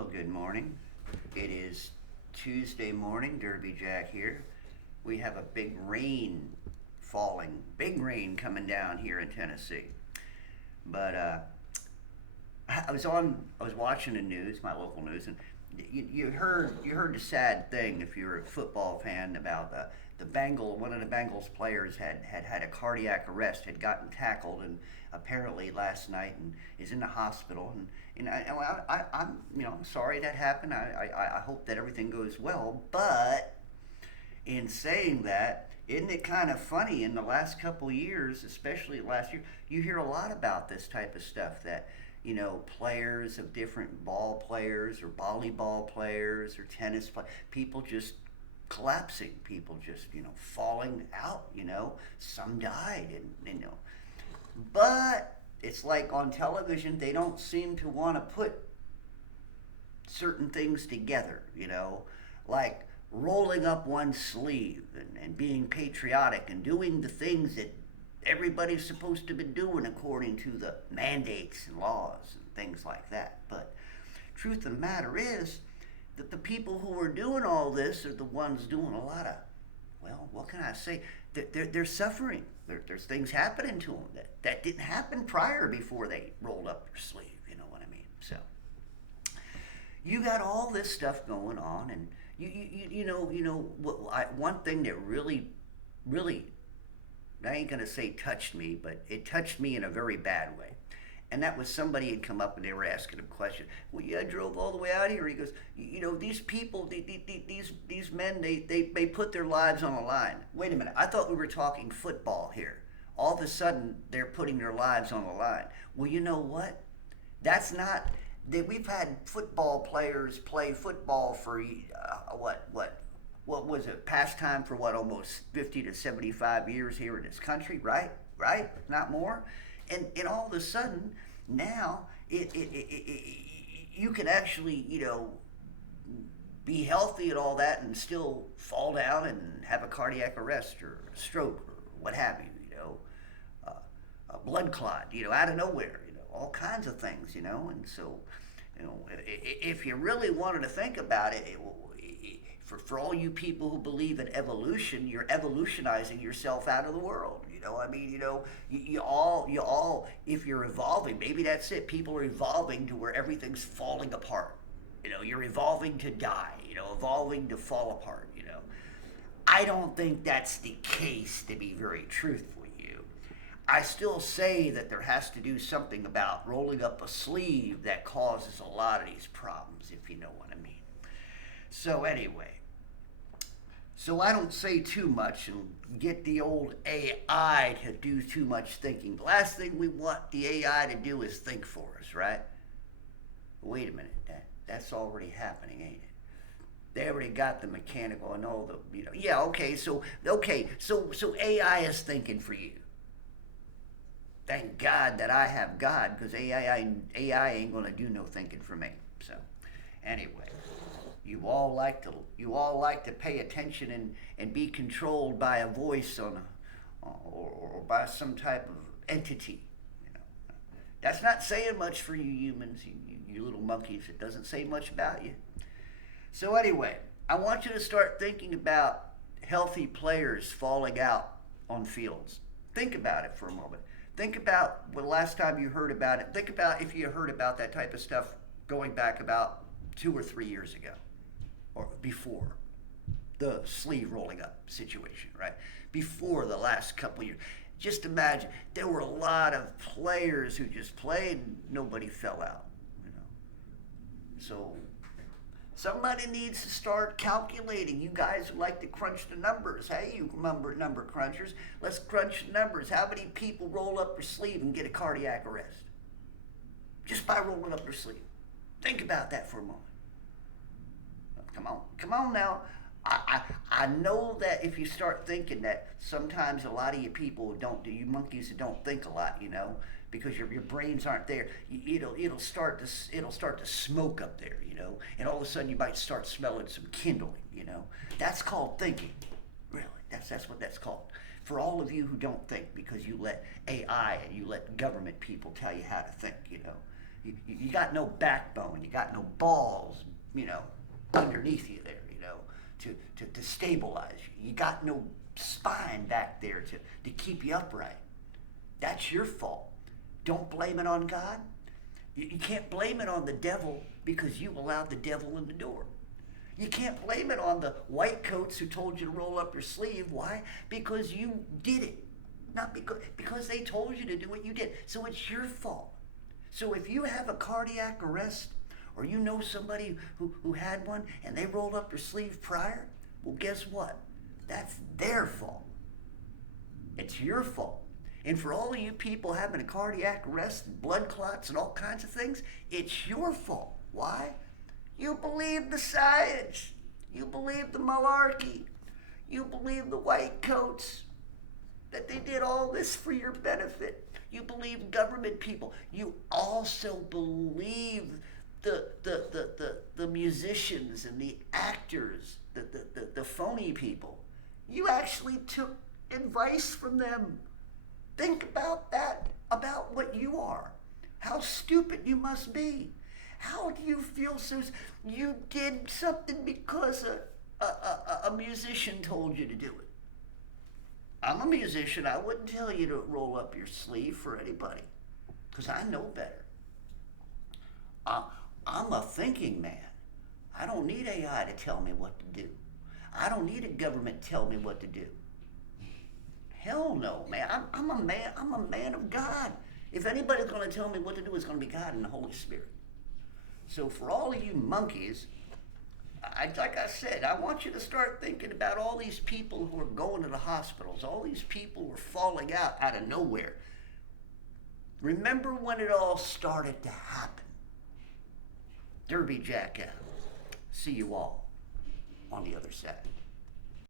Well, good morning. It is Tuesday morning, Derby Jack here. We have a big rain coming down here in Tennessee. But I was watching the news, my local news, and you heard the sad thing if you're a football fan about one of the Bengals players had a cardiac arrest, had gotten tackled, and apparently last night and is in the hospital. I'm sorry that happened. I hope that everything goes well. But in saying that, isn't it kind of funny in the last couple of years, especially last year, you hear a lot about this type of stuff that players of different ball players or volleyball players or people just collapsing, people just falling out. Some died, and but it's like on television they don't seem to want to put certain things together, like rolling up one's sleeve and being patriotic and doing the things that everybody's supposed to be doing according to the mandates and laws and things like that. But truth of the matter is that the people who are doing all this are the ones doing a lot of, well, what can I say? They're suffering. There's things happening to them that didn't happen prior before they rolled up their sleeve. You know what I mean? So you got all this stuff going on, and one thing that really, I ain't gonna say touched me, but it touched me in a very bad way. And that was somebody had come up and they were asking him a question. Well, yeah, I drove all the way out here. He goes, these people, these men, they put their lives on the line. Wait a minute, I thought we were talking football here. All of a sudden, they're putting their lives on the line. Well, you know what? That's not. We've had football players play football for what was it, pastime for almost 50 to 75 years here in this country, right? Not more. And all of a sudden, now you can actually, be healthy and all that and still fall down and have a cardiac arrest or a stroke or what have you, a blood clot, out of nowhere, all kinds of things, and so, if you really wanted to think about it, for all you people who believe in evolution, you're evolutionizing yourself out of the world. You all, if you're evolving, maybe that's it. People are evolving to where everything's falling apart. You're evolving to die. Evolving to fall apart. I don't think that's the case, to be very truthful with you. I still say that there has to do something about rolling up a sleeve that causes a lot of these problems, if you know what I mean. So anyway, I don't say too much and get the old AI to do too much thinking. The last thing we want the AI to do is think for us, right? Wait a minute, that's already happening, ain't it? They already got the mechanical and all the, yeah, okay, so AI is thinking for you. Thank God that I have God, because AI ain't gonna do no thinking for me. So, anyway. You all like to pay attention and be controlled by a voice or by some type of entity. That's not saying much for you humans, you little monkeys. It doesn't say much about you. So anyway, I want you to start thinking about healthy players falling out on fields. Think about it for a moment. Think about the last time you heard about it. Think about if you heard about that type of stuff going back about 2 or 3 years ago. Or before the sleeve rolling up situation, right? Before the last couple of years. Just imagine, there were a lot of players who just played and nobody fell out, So somebody needs to start calculating. You guys who like to crunch the numbers, hey, you number crunchers, let's crunch the numbers. How many people roll up their sleeve and get a cardiac arrest? Just by rolling up their sleeve. Think about that for a moment. Come on now. I know that if you start thinking that sometimes a lot of you people you monkeys don't think a lot, because your brains aren't there. It'll start to smoke up there, and all of a sudden you might start smelling some kindling, That's called thinking, really. That's what that's called. For all of you who don't think because you let AI and you let government people tell you how to think, You got no backbone. You got no balls, you know, underneath you there, you know, to stabilize you. You got no spine back there to keep you upright. That's your fault. Don't blame it on God. You can't blame it on the devil because you allowed the devil in the door. You can't blame it on the white coats who told you to roll up your sleeve. Why? Because you did it. Not because they told you to do what you did. So it's your fault. So if you have a cardiac arrest or you know somebody who had one and they rolled up their sleeve prior, well, guess what? That's their fault. It's your fault. And for all of you people having a cardiac arrest and blood clots and all kinds of things, it's your fault. Why? You believe the science. You believe the malarkey. You believe the white coats, that they did all this for your benefit. You believe government people. You also believe the musicians and the actors, the phony people. You actually took advice from them. Think about that, about what you are. How stupid you must be. How do you feel so? You did something because a musician told you to do it. I'm a musician. I wouldn't tell you to roll up your sleeve for anybody because I know better. I'm a thinking man. I don't need AI to tell me what to do. I don't need a government to tell me what to do. Hell no, man. I'm a man. I'm a man of God. If anybody's going to tell me what to do, it's going to be God and the Holy Spirit. So for all of you monkeys, like I said, I want you to start thinking about all these people who are going to the hospitals, all these people who are falling out of nowhere. Remember when it all started to happen. Derby Jack out. See you all on the other side.